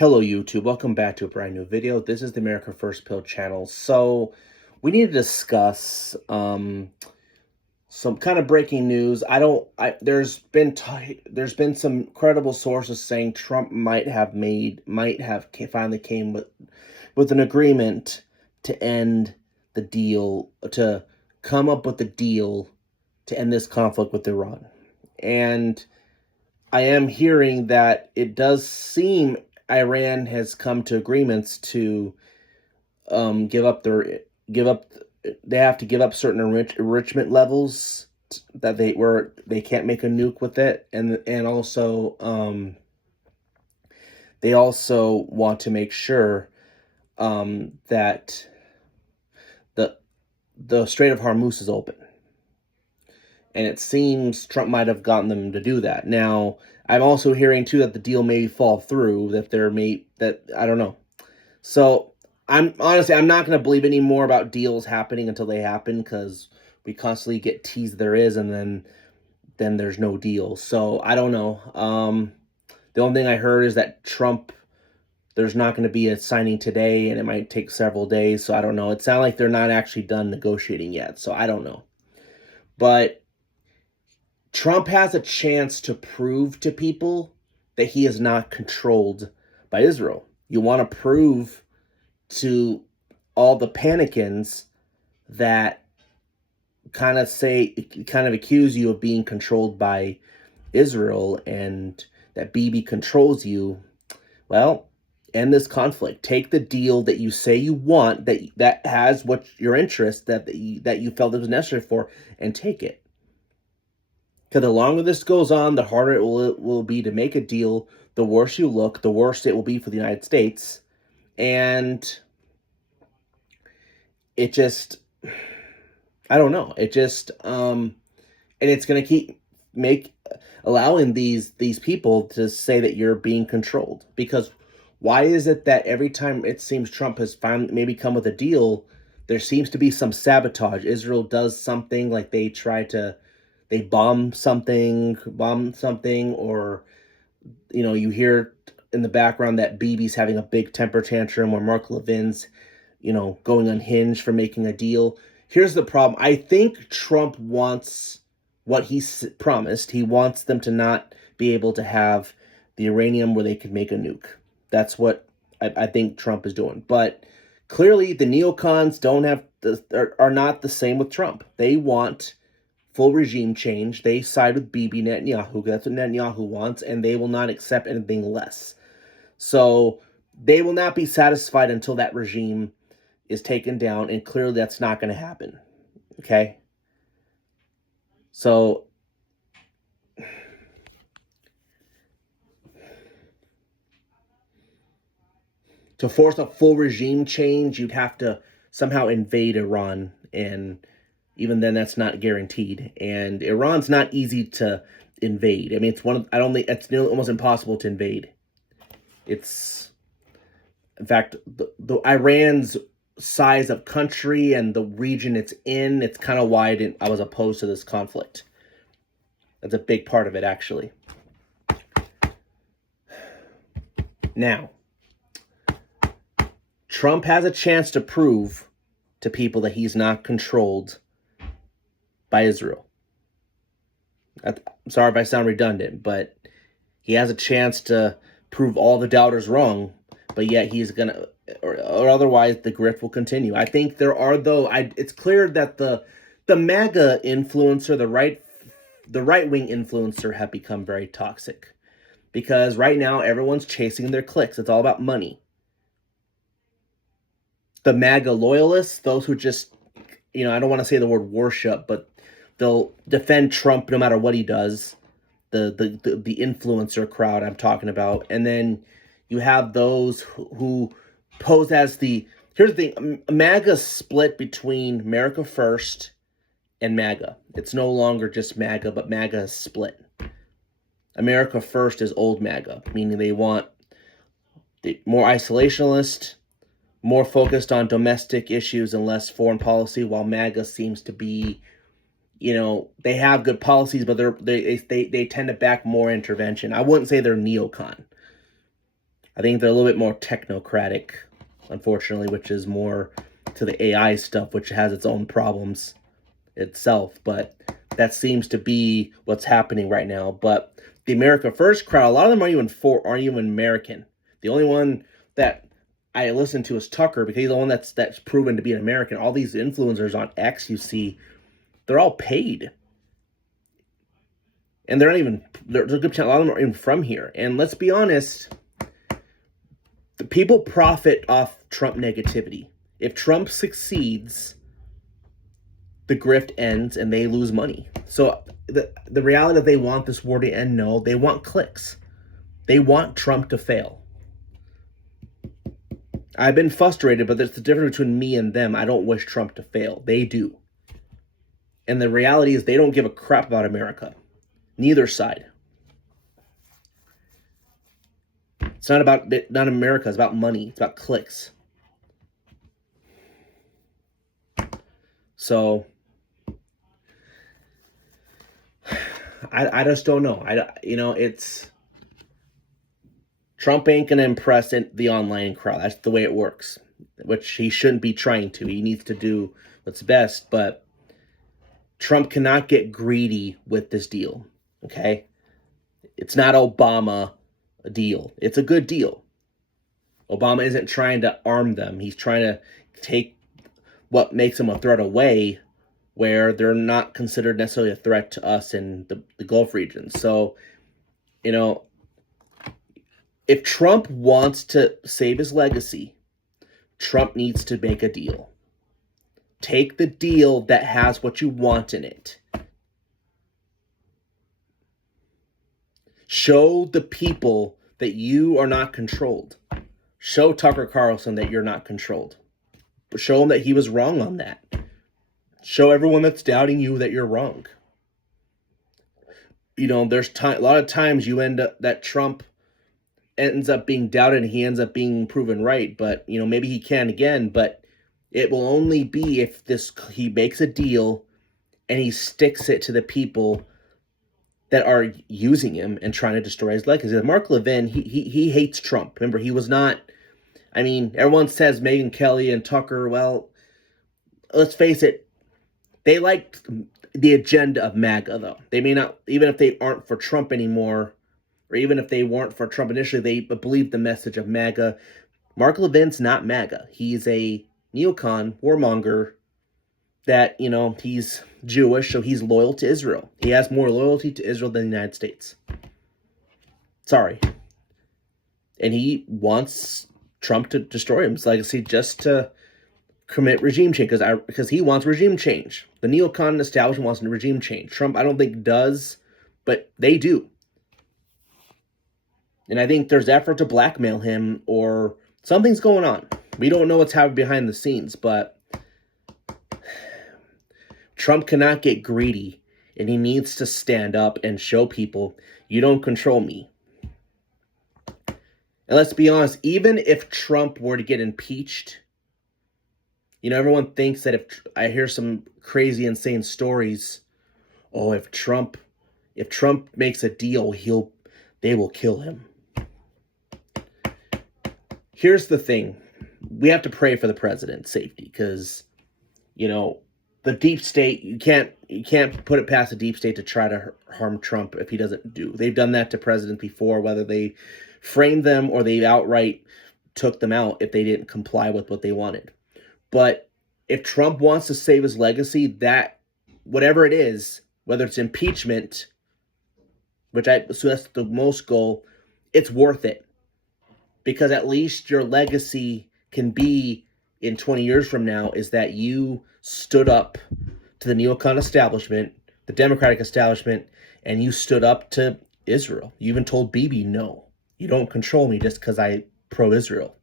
Hello YouTube, welcome back to a brand new video. This is the America First Pill channel. So we need to discuss some kind of breaking news. There's been some credible sources saying Trump finally came with an agreement to end the deal, to come up with a deal to end this conflict with Iran. And I am hearing that it does seem Iran has come to agreements to give up give up they have to give up certain enrichment levels that they can't make a nuke with it, and also they also want to make sure that the Strait of Hormuz is open. And it seems Trump might have gotten them to do that. Now, I'm also hearing too that the deal may fall through, that I don't know. So I'm not going to believe any more about deals happening until they happen, because we constantly get teased there is, and then there's no deal. So I don't know. The only thing I heard is that there's not going to be a signing today, and it might take several days. So I don't know. It sounds like they're not actually done negotiating yet. So I don't know. But Trump has a chance to prove to people that he is not controlled by Israel. You want to prove to all the panicans that kind of accuse you of being controlled by Israel and that Bibi controls you. Well, end this conflict. Take the deal that you say you want, that has what your interest, that you felt it was necessary for, and take it. Because the longer this goes on, the harder it will be to make a deal. The worse you look, the worse it will be for the United States. And it just, I don't know. It just, and it's going to keep allowing these people to say that you're being controlled. Because why is it that every time it seems Trump has finally maybe come with a deal, there seems to be some sabotage? Israel does something, like they bomb something, or, you hear in the background that Bibi's having a big temper tantrum, or Mark Levin's, going unhinged for making a deal. Here's the problem. I think Trump wants what he promised. He wants them to not be able to have the uranium where they could make a nuke. That's what I think Trump is doing. But clearly the neocons are not the same with Trump. They want full regime change. They side with Bibi Netanyahu. That's what Netanyahu wants, and they will not accept anything less. So they will not be satisfied until that regime is taken down, and clearly that's not going to happen. Okay? So to force a full regime change, you'd have to somehow invade Iran, and even then that's not guaranteed. And Iran's not easy to invade. I mean, it's almost impossible to invade. It's, in fact, the Iran's size of country and the region it's in, it's kind of why I was opposed to this conflict. That's a big part of it, actually. Now, Trump has a chance to prove to people that he's not controlled by Israel. I'm sorry if I sound redundant, but he has a chance to prove all the doubters wrong, but yet he's gonna, or otherwise the grift will continue. I think there are, it's clear that the MAGA influencer, the right-wing influencer, have become very toxic, because right now everyone's chasing their clicks. It's all about money. The MAGA loyalists, those who just, I don't want to say the word worship, but they'll defend Trump no matter what he does. The influencer crowd I'm talking about. And then you have those who pose as here's the thing, MAGA split between America First and MAGA. It's no longer just MAGA, but MAGA is split. America First is old MAGA, meaning they want the more isolationist, more focused on domestic issues and less foreign policy, while MAGA seems to be, they have good policies, but they tend to back more intervention. I wouldn't say they're neocon. I think they're a little bit more technocratic, unfortunately, which is more to the AI stuff, which has its own problems itself. But that seems to be what's happening right now. But the America First crowd, a lot of them aren't even American. The only one that I listen to is Tucker, because he's the one that's proven to be an American. All these influencers on X you see, they're all paid. And they're not even, there's a good chance a lot of them are even from here. And let's be honest, the people profit off Trump negativity. If Trump succeeds, the grift ends and they lose money. So the reality that they want this war to end, no, they want clicks. They want Trump to fail. I've been frustrated, but there's the difference between me and them. I don't wish Trump to fail. They do. And the reality is they don't give a crap about America. Neither side. It's not America. It's about money. It's about clicks. So I just don't know. It's Trump ain't gonna impress the online crowd. That's the way it works, which he shouldn't be trying to. He needs to do what's best, but Trump cannot get greedy with this deal. Okay, it's not Obama a deal. It's a good deal. Obama isn't trying to arm them. He's trying to take what makes them a threat away, where they're not considered necessarily a threat to us in the Gulf region. So, if Trump wants to save his legacy, Trump needs to make a deal. Take the deal that has what you want in it. Show the people that you are not controlled. Show Tucker Carlson that you're not controlled. But show him that he was wrong on that. Show everyone that's doubting you that you're wrong. There's a lot of times you end up that Trump ends up being doubted and he ends up being proven right. But, maybe he can again. But it will only be if he makes a deal and he sticks it to the people that are using him and trying to destroy his legacy. Mark Levin, he hates Trump. Remember, he was not. Everyone says Megyn Kelly and Tucker. Well, let's face it, they like the agenda of MAGA, though. They may not, even if they aren't for Trump anymore, or even if they weren't for Trump initially, they believe the message of MAGA. Mark Levin's not MAGA. He's a neocon, warmonger, that, he's Jewish, so he's loyal to Israel. He has more loyalty to Israel than the United States. Sorry. And he wants Trump to destroy his legacy just to commit regime change, because he wants regime change. The neocon establishment wants regime change. Trump, I don't think, does, but they do. And I think there's effort to blackmail him, or something's going on. We don't know what's happening behind the scenes, but Trump cannot get greedy, and he needs to stand up and show people, you don't control me. And let's be honest, even if Trump were to get impeached, everyone thinks that I hear some crazy, insane stories. Oh, if Trump makes a deal, they will kill him. Here's the thing. We have to pray for the president's safety, because, the deep state, you can't put it past the deep state to try to harm Trump if he doesn't do. They've done that to presidents before, whether they framed them or they outright took them out if they didn't comply with what they wanted. But if Trump wants to save his legacy, that whatever it is, whether it's impeachment, so that's the most goal, it's worth it. Because at least your legacy can be, in 20 years from now, is that you stood up to the neocon establishment, the Democratic establishment, and you stood up to Israel. You even told Bibi, no, you don't control me just because I pro-Israel.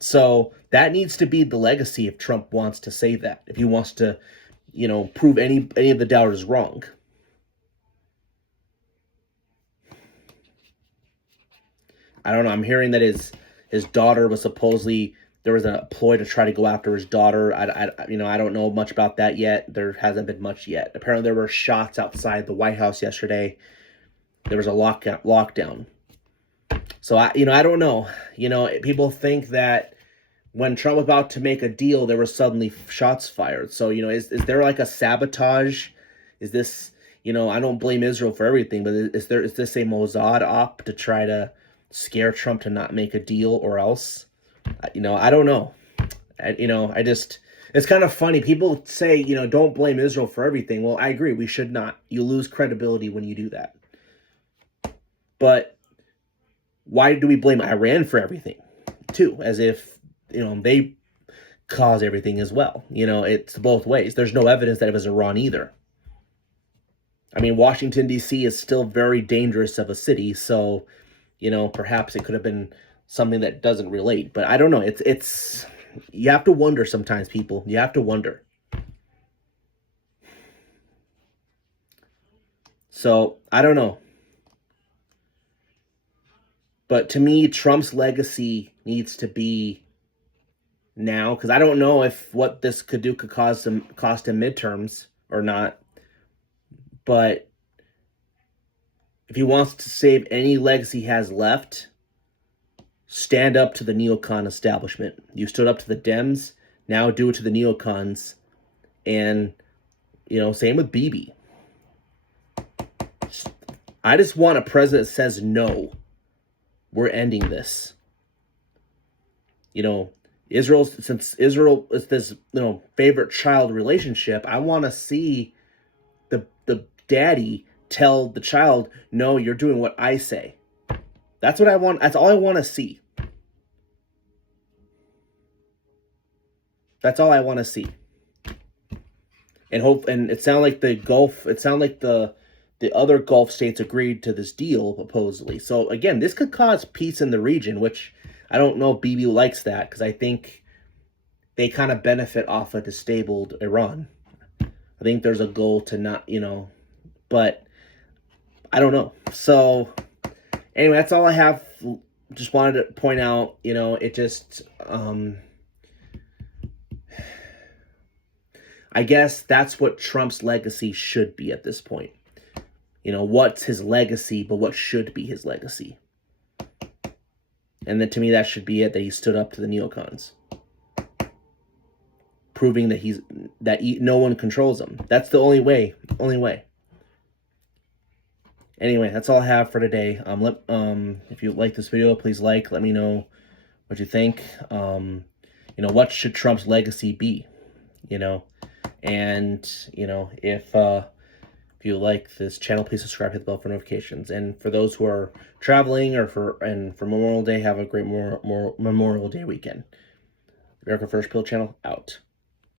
So that needs to be the legacy if Trump wants to say that, if he wants to, prove any of the doubters wrong. I don't know. I'm hearing that his daughter was supposedly, there was a ploy to try to go after his daughter. I don't know much about that yet. There hasn't been much yet. Apparently there were shots outside the White House yesterday. There was a lockdown. So I don't know. People think that when Trump was about to make a deal, there were suddenly shots fired. So is there like a sabotage? Is this I don't blame Israel for everything, but is this a Mossad op to try to scare Trump to not make a deal or else? I don't know. I just it's kind of funny. People say don't blame Israel for everything. Well, I agree. We should not. You lose credibility when you do that. But why do we blame Iran for everything, too? As if they cause everything as well. It's both ways. There's no evidence that it was Iran either. I mean, Washington, D.C. is still very dangerous of a city, so, perhaps it could have been something that doesn't relate. But I don't know. It's you have to wonder sometimes, people. You have to wonder. So, I don't know. But to me, Trump's legacy needs to be now, because I don't know if what this could do could cost him midterms or not. But if he wants to save any legacy he has left, stand up to the neocon establishment. You stood up to the Dems, now do it to the neocons. And, same with Bibi. I just want a president that says, no, we're ending this. Since Israel is this, favorite child relationship, I want to see the daddy tell the child, no, you're doing what I say. That's what I want. That's all I want to see. That's all I want to see. And it sounded like the other Gulf states agreed to this deal, supposedly. So again, this could cause peace in the region, which I don't know if Bibi likes that, because I think they kind of benefit off a disabled Iran. I think there's a goal to not, but I don't know. So anyway, that's all I have. Just wanted to point out, it just, I guess that's what Trump's legacy should be at this point. What's his legacy, but what should be his legacy? And then to me, that should be it, that he stood up to the neocons, proving that no one controls him. That's the only way. Anyway, that's all I have for today. If you like this video, please let me know what you think. What should Trump's legacy be? And if you like this channel, please subscribe, hit the bell for notifications. And for those who are traveling for Memorial Day, have a great Memorial Day weekend. America First Pill channel out.